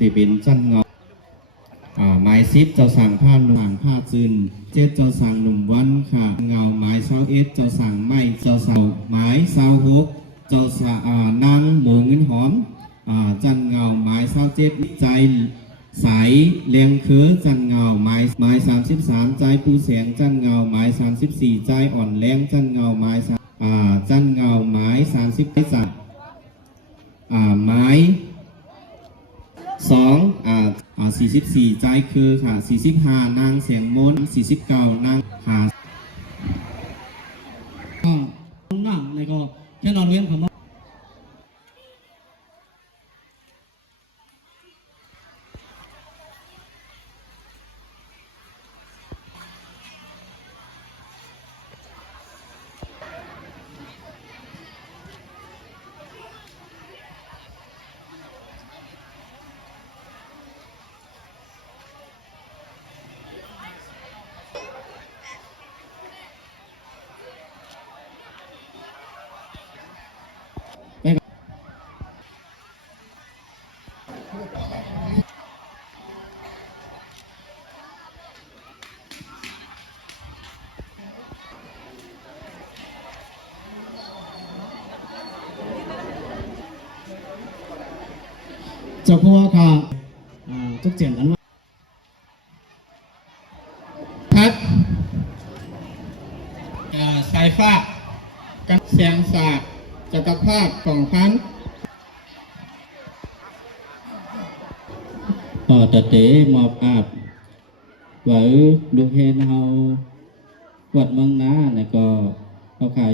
ติเป็นจันเงาไม้ซิปเจ้าสั่งผ้าหนุ่มผ้าจืนเจ็ดเจ้าสั่งหนุ่มวันค่ะเงาไม้เสาเอ็ดเจ้าสั่งไม้เจ้าสั่งไม้เสาหกเจ้าสั่งนางโมงเงินหอมจันเงาไม้เสาเจ็ดใจสายเลียงคือจันเงาไม้33ใจปูแสงจันเงาไม้34ใจอ่อนแรงจันเงาไม้จันเงาไม้30ที่สัตว์ไม้44ใจคือค่ะ45นางเสียงมน49นางหาก็นั่งแล้วก็แค่นอนเว้นคำว่าจะพูดค่ะทุกเจียนนั้นว่าพัดสายฟ้ากันเสียงสากจักรพรรดิของพันตะเตะหมอบอาบไว้ดูเฮนเฮาวัดเมืองน้าแล้วก็เขาขาย